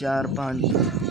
4-5